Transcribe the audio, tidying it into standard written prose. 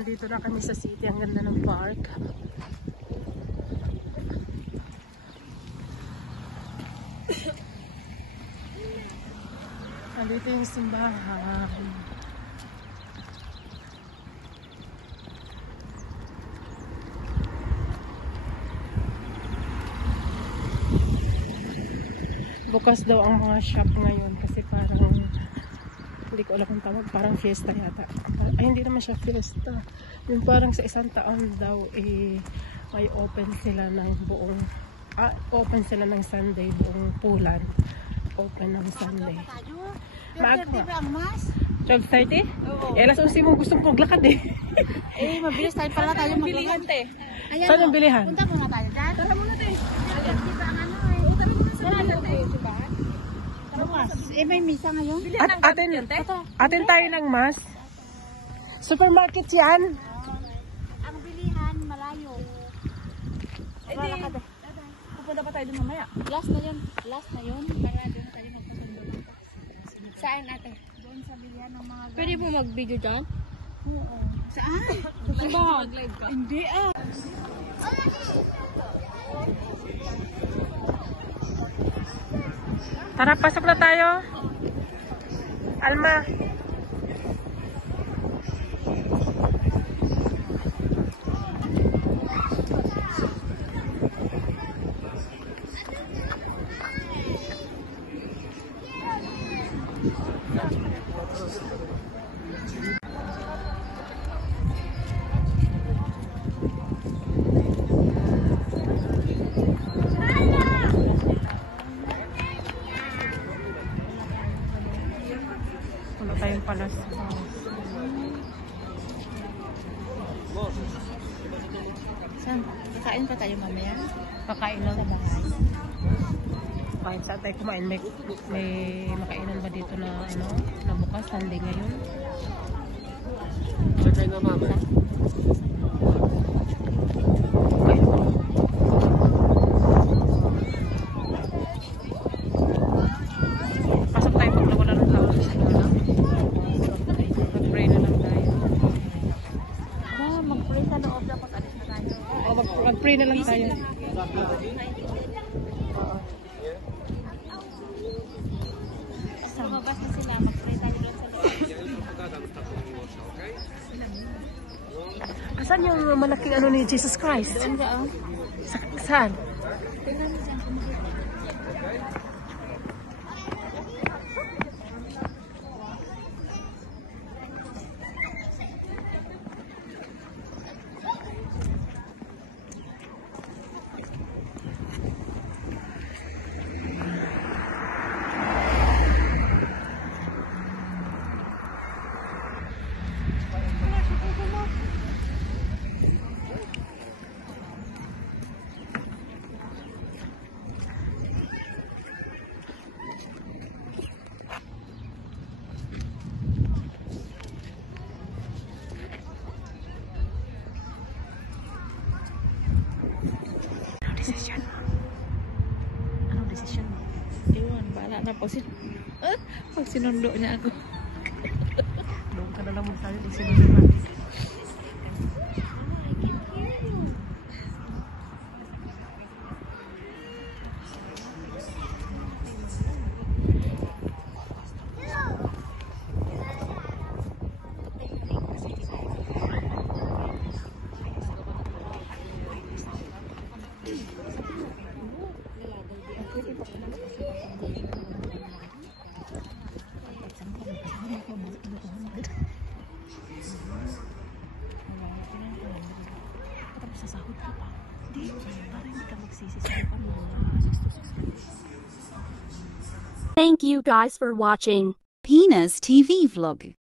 Nandito na kami sa city. Ang ganda ng park. Nandito yung simbahan. Bukas daw ang mga shop ngayon kasi parang hindi ko alam kung tawag, parang fiesta yata. Ay, hindi naman siya fiesta. Yung parang sa isang taon daw may open sila ng buong open sila ng Sunday, buong Pulan. Open ng Sunday. Maaga ba? 12:30? Oo. Alas 11 mo gustong maglakad eh. Mabilis tayo pala tayo maglakad. Saan ang bilihan? Punta muna tayo dyan. Tara muna tayo. May misa ngayon. Atin tayo ng mas. Supermarket yan. Ang bilihan, malayo. Pupunta pa tayo doon mamaya. Last na yun. Para doon tayo magpasundo lang. Saan ate? Doon sa bilihan ng mga... Pwede po mag-video dyan? Oo. Saan? Susunod. Hindi ah. Tara, pasok na tayo. Alma. Wala tayong palas. Saan? Kakain pa tayo mamaya? Kakain lang. Sa bahay. Kahit saan tayo kumain, may makainan ba dito na na bukas, Sunday ngayon? Sakay na mama. Pasok tayo pag nawala ng tao sa lola. Mag-pray na lang tayo. Mag-pray sa loob na pag-alis na tayo. Mag-pray na lang tayo. Sa mabas na sila, mag-pray tayo doon sa loob. Asan yung malaking ni Jesus Christ? Doon ka oh. Saan? Anong desisyon mo? Iwan, bahala na pag sinundo niya ako. Doon ka na lang magtayo. Desisyon mo. Sasahod ka pa. Hindi. Para hindi ka magsisisi pa mo. Thank you guys for watching Pena's TV vlog.